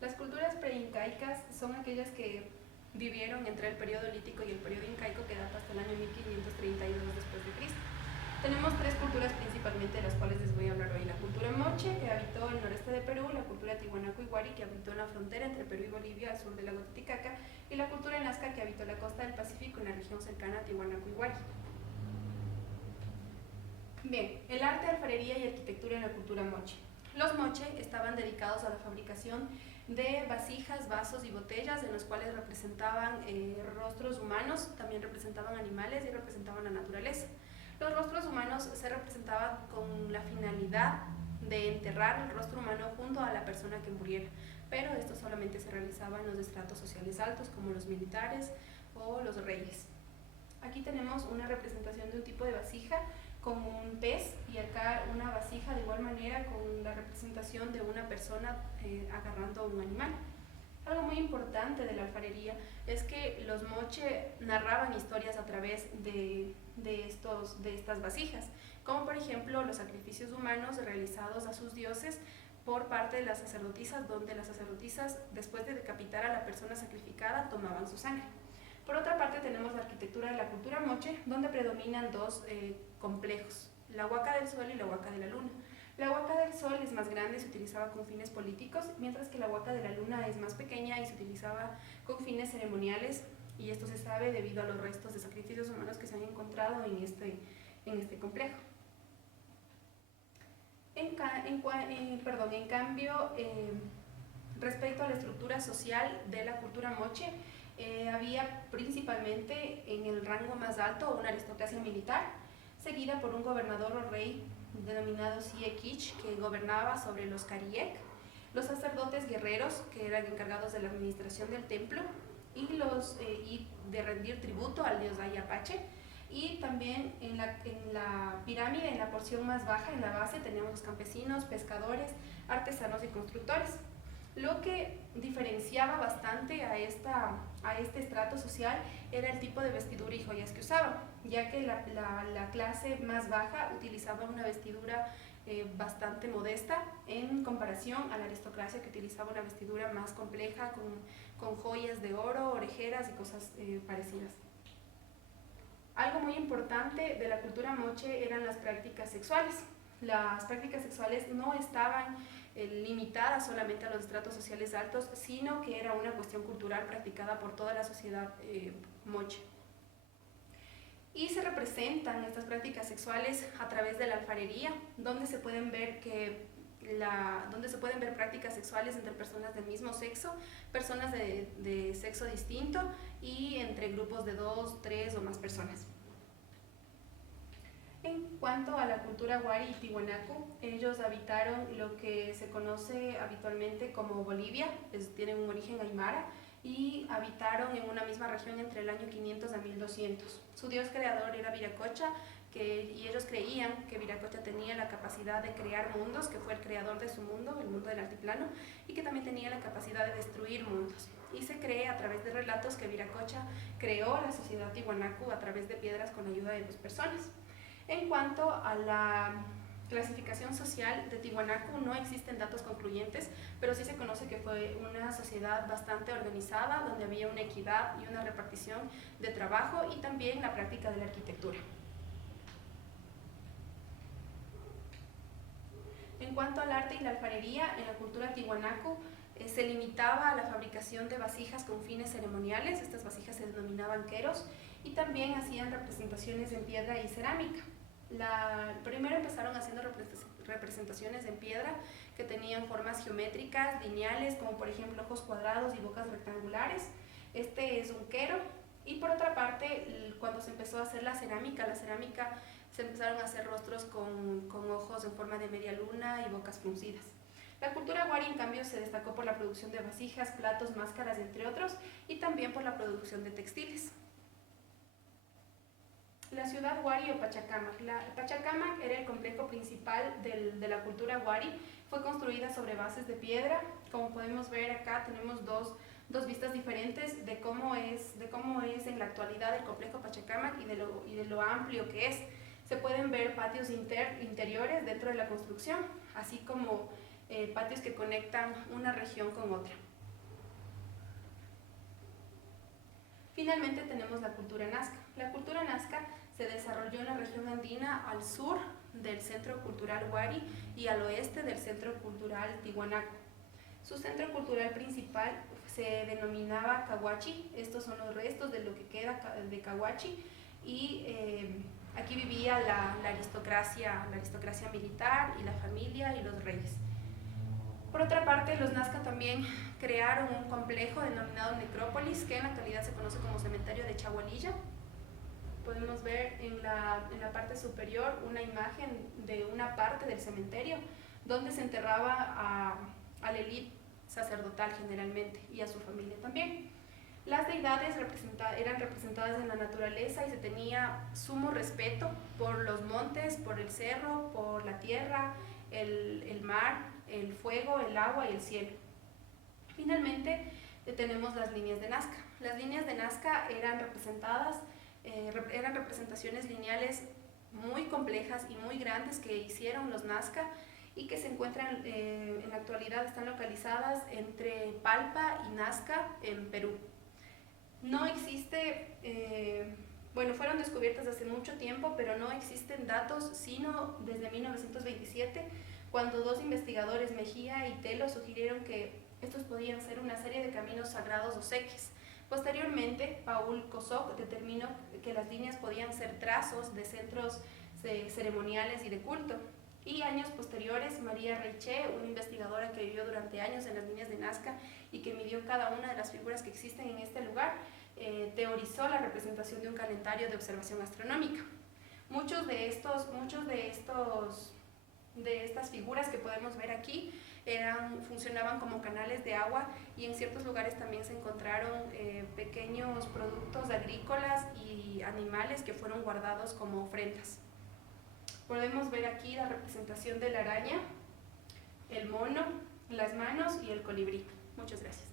Las culturas preincaicas son aquellas que vivieron entre el periodo lítico y el periodo incaico, que data hasta el año 1532 después de Cristo. Tenemos tres culturas principalmente de las cuales les voy a hablar hoy. La cultura moche, que habitó el noreste de Perú; la cultura tiwanaku y wari, que habitó en la frontera entre Perú y Bolivia al sur del lago Titicaca; y la cultura nazca, que habitó la costa del Pacífico en la región cercana a Tiwanaku y Wari. Bien, el arte, alfarería y arquitectura en la cultura moche. Los moche estaban dedicados a la fabricación de vasijas, vasos y botellas, en los cuales representaban rostros humanos, también representaban animales y representaban la naturaleza. Los rostros humanos se representaban con la finalidad de enterrar el rostro humano junto a la persona que muriera, pero esto solamente se realizaba en los estratos sociales altos, como los militares o los reyes. Aquí tenemos una representación de un tipo de vasija con un pez, y acá una vasija de igual manera con la representación de una persona agarrando un animal. Algo muy importante de la alfarería es que los moche narraban historias a través de estas vasijas, como por ejemplo los sacrificios humanos realizados a sus dioses por parte de las sacerdotisas, donde las sacerdotisas, después de decapitar a la persona sacrificada, tomaban su sangre. Por otra parte, tenemos la arquitectura de la cultura moche, donde predominan dos complejos: la huaca del sol y la huaca de la luna. La huaca del sol es más grande y se utilizaba con fines políticos, mientras que la huaca de la luna es más pequeña y se utilizaba con fines ceremoniales, y esto se sabe debido a los restos de sacrificios humanos que se han encontrado en este complejo. En cambio, respecto a la estructura social de la cultura moche, había principalmente en el rango más alto una aristocracia militar, seguida por un gobernador o rey denominado Siekich, que gobernaba sobre los Cariec; los sacerdotes guerreros, que eran encargados de la administración del templo y de rendir tributo al dios Ayapache; y también en la pirámide, en la porción más baja, en la base, tenemos los campesinos, pescadores, artesanos y constructores. Lo que diferenciaba bastante a este estrato social era el tipo de vestidura y joyas que usaban, ya que la clase más baja utilizaba una vestidura bastante modesta en comparación a la aristocracia, que utilizaba una vestidura más compleja con joyas de oro, orejeras y cosas parecidas. Algo muy importante de la cultura moche eran las prácticas sexuales. Las prácticas sexuales no estaban limitadas solamente a los estratos sociales altos, sino que era una cuestión cultural practicada por toda la sociedad moche. Y se representan estas prácticas sexuales a través de la alfarería, donde se pueden ver prácticas sexuales entre personas del mismo sexo, personas de sexo distinto y entre grupos de 2, 3 o más personas. En cuanto a la cultura wari y tiwanaku, ellos habitaron lo que se conoce habitualmente como Bolivia, tienen un origen aymara, y habitaron en una misma región entre el año 500 a 1200. Su dios creador era Viracocha, y ellos creían que Viracocha tenía la capacidad de crear mundos, que fue el creador de su mundo, el mundo del altiplano, y que también tenía la capacidad de destruir mundos. Y se cree a través de relatos que Viracocha creó la sociedad tiwanaku a través de piedras con la ayuda de 2 personas. En cuanto a la clasificación social de Tiwanaku, no existen datos concluyentes, pero sí se conoce que fue una sociedad bastante organizada, donde había una equidad y una repartición de trabajo, y también la práctica de la arquitectura. En cuanto al arte y la alfarería, en la cultura tiwanaku se limitaba a la fabricación de vasijas con fines ceremoniales. Estas vasijas se denominaban queros, y también hacían representaciones en piedra y cerámica. Primero empezaron haciendo representaciones en piedra que tenían formas geométricas, lineales, como por ejemplo ojos cuadrados y bocas rectangulares. Este es un quero. Y por otra parte, cuando se empezó a hacer la cerámica se empezaron a hacer rostros con ojos en forma de media luna y bocas fruncidas. La cultura wari, en cambio, se destacó por la producción de vasijas, platos, máscaras, entre otros, y también por la producción de textiles. La ciudad wari o Pachacamac. Pachacamac era el complejo principal de la cultura wari. Fue construida sobre bases de piedra. Como podemos ver acá, tenemos dos vistas diferentes de cómo es en la actualidad el complejo Pachacamac y de lo amplio que es. Se pueden ver patios interiores dentro de la construcción, así como patios que conectan una región con otra. Finalmente tenemos la cultura nazca. La cultura nazca se desarrolló en la región andina al sur del Centro Cultural Huari y al oeste del Centro Cultural Tiwanaku. Su centro cultural principal se denominaba Cahuachi. Estos son los restos de lo que queda de Cahuachi, y aquí vivía la aristocracia militar y la familia y los reyes. Por otra parte, los nazca también crearon un complejo denominado Necrópolis, que en la actualidad se conoce como Cementerio de Chagualilla. Podemos ver en la parte superior una imagen de una parte del cementerio donde se enterraba a la élite sacerdotal generalmente y a su familia también. Las deidades eran representadas en la naturaleza y se tenía sumo respeto por los montes, por el cerro, por la tierra, el mar, el fuego, el agua y el cielo. Finalmente tenemos las líneas de Nazca. Las líneas de Nazca eran representaciones lineales muy complejas y muy grandes que hicieron los Nazca y que se encuentran en la actualidad, están localizadas entre Palpa y Nazca en Perú. No existe, fueron descubiertas hace mucho tiempo, pero no existen datos sino desde 1927, cuando dos investigadores, Mejía y Telo, sugirieron que estos podían ser una serie de caminos sagrados o seques. Posteriormente, Paul Kosok determinó que las líneas podían ser trazos de centros ceremoniales y de culto. Y años posteriores, María Reiche, una investigadora que vivió durante años en las líneas de Nazca y que midió cada una de las figuras que existen en este lugar, teorizó la representación de un calendario de observación astronómica. Muchos de estas figuras que podemos ver aquí funcionaban como canales de agua, y en ciertos lugares también se encontraron pequeños productos agrícolas y animales que fueron guardados como ofrendas. Podemos ver aquí la representación de la araña, el mono, las manos y el colibrí. Muchas gracias.